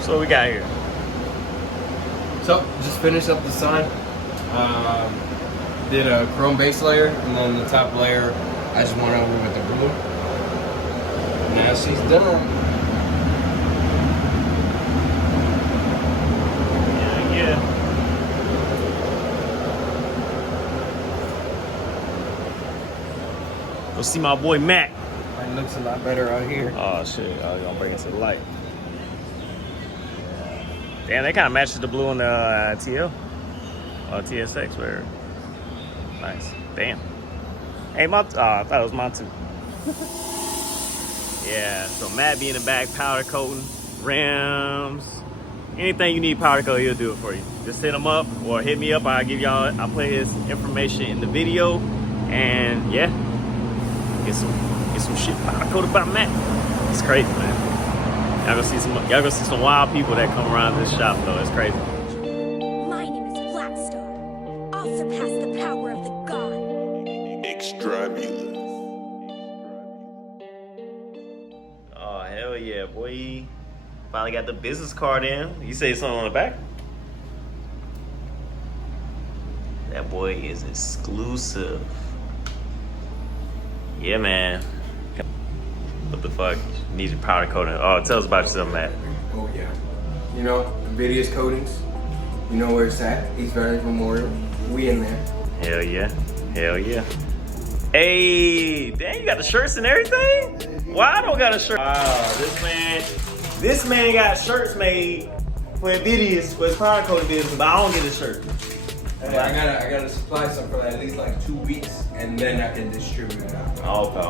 So what we got here? So just finished up the sign. Did a chrome base layer, and then the top layer I just went over with the blue. Now she's done. Yeah. Go see my boy Mac. It looks a lot better out here. Oh shit! Oh, you gonna bring it to the light? Damn, they kind of matches the blue on the TL, TSX. Where nice. Damn. Hey, I thought it was mine too. Yeah. So Matt be in the back, powder coating, rims, anything you need powder coat, he'll do it for you. Just hit him up or hit me up. I'll put his information in the video, and yeah, get some shit powder coated by Matt. It's crazy, man. Y'all gonna see some wild people that come around this shop though. It's crazy. My name is Blackstar. I'll surpass the power of the god. Extrabulous. Oh hell yeah, boy! Finally got the business card in. You say something on the back? That boy is exclusive. Yeah, man. What the fuck? You need your powder coating. Oh, tell us about yourself, Matt. Oh yeah. You know, Nvidia's coatings. You know where it's at. East Valley Memorial. We in there. Hell yeah. Hell yeah. Hey, damn, you got the shirts and everything? Why I don't got a shirt? Wow, this man got shirts made for Nvidia's, for his powder coating business, but I don't get a shirt. Hey, I gotta supply some for at least like 2 weeks, and then I can distribute it out. Okay.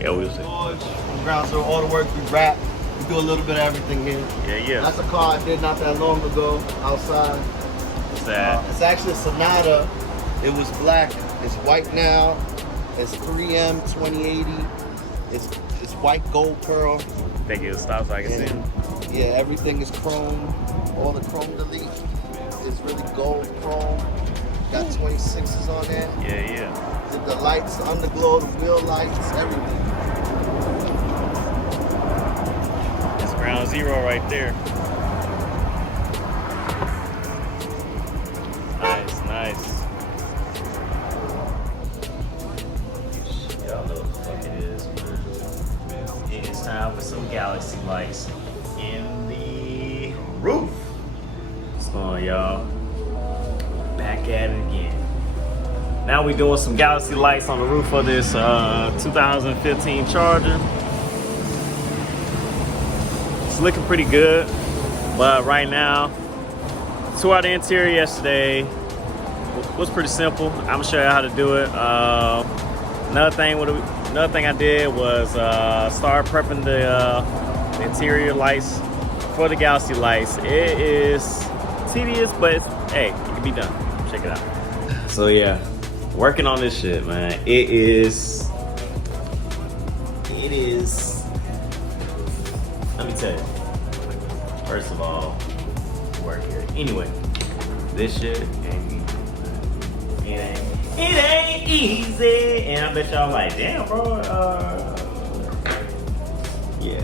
Yeah, we'll see. From ground zero, all the work, we rap. We do a little bit of everything here. Yeah. That's a car I did not that long ago outside. What's that? It's actually a Sonata. It was black. It's white now. It's 3M 2080. It's white gold pearl. Think it stops so I can see him. Yeah, everything is chrome. All the chrome delete is really gold chrome. Got 26s on there. Yeah. Did the lights, the underglow, the wheel lights, everything. That's ground zero right there. Nice. Y'all know what the fuck it is. It is time for some galaxy lights in the roof. What's going on, y'all? Back at it again. Now we're doing some galaxy lights on the roof of this 2015 Charger. It's looking pretty good, but right now, tore out the interior yesterday. Was pretty simple. I'm gonna show you how to do it. Another thing I did was start prepping the interior lights for the galaxy lights. It is tedious, but hey, it can be done. Check it out. So yeah, working on this shit, man. It is. Let me tell you. First of all, work here. Anyway, this shit ain't easy. It ain't easy. And I bet y'all like, damn, bro. Yeah.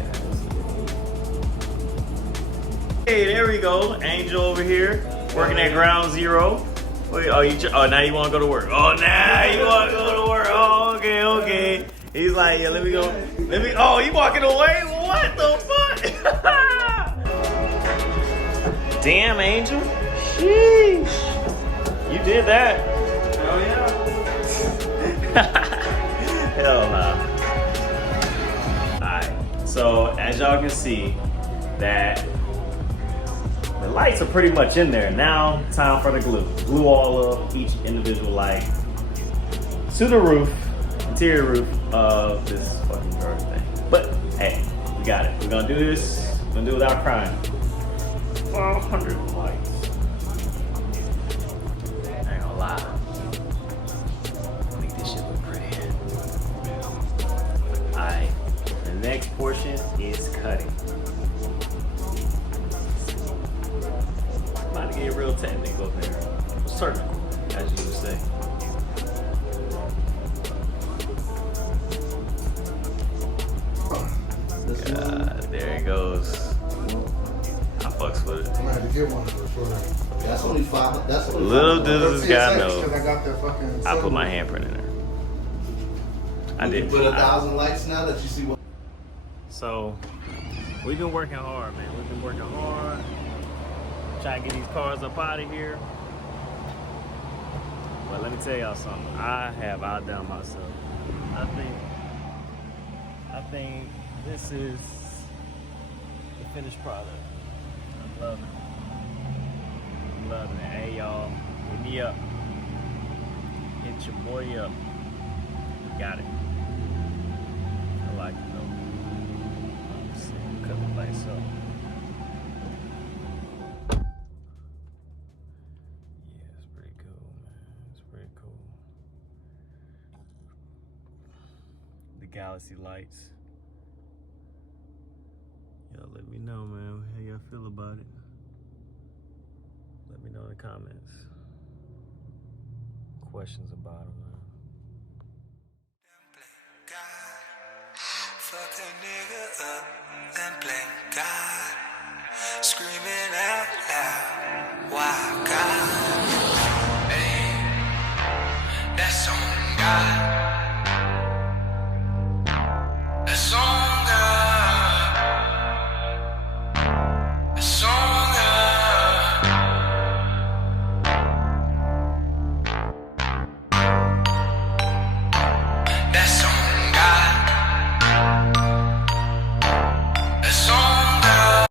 Hey, there we go. Angel over here, working at ground zero. Wait, now you want to go to work. Oh, now you want to go to work. Oh, okay. He's like, yeah, let me go. Oh, you walking away? What the fuck? Damn, Angel. Sheesh. You did that. Oh yeah. Hell no. Alright, so as y'all can see, that the lights are pretty much in there. Now, time for the glue. Glue all of each individual light to the roof, interior roof of this fucking Charger thing. But hey, we got it. We're gonna do this. We're gonna do it without crying. 400 lights. I ain't gonna lie. Make this shit look pretty. Alright, the next portion is cutting. About to get real technical there. Certain, as you would say. get one for That's only 5. That's only Little $5. does this guy because know, I got that fucking. I put my handprint in there. I You did. put 1,000 lights now that you see what. So, we've been working hard, man. We've been working hard. Trying to get these cars up out of here. But let me tell y'all something. I have outdone myself. I think this is the finished product. I'm loving it. I'm loving it. Hey, y'all, hit me up. Hit your boy up. We got it. I like it, though. Let's see. Cut the lights up. Yeah, it's pretty cool, man. It's pretty cool. The Galaxy lights. Y'all let me know, man, how y'all feel about it. Let me know in the comments. Questions about it, man. Fuck a nigga up and blame God. Screaming out loud, why God? Hey, that's on God.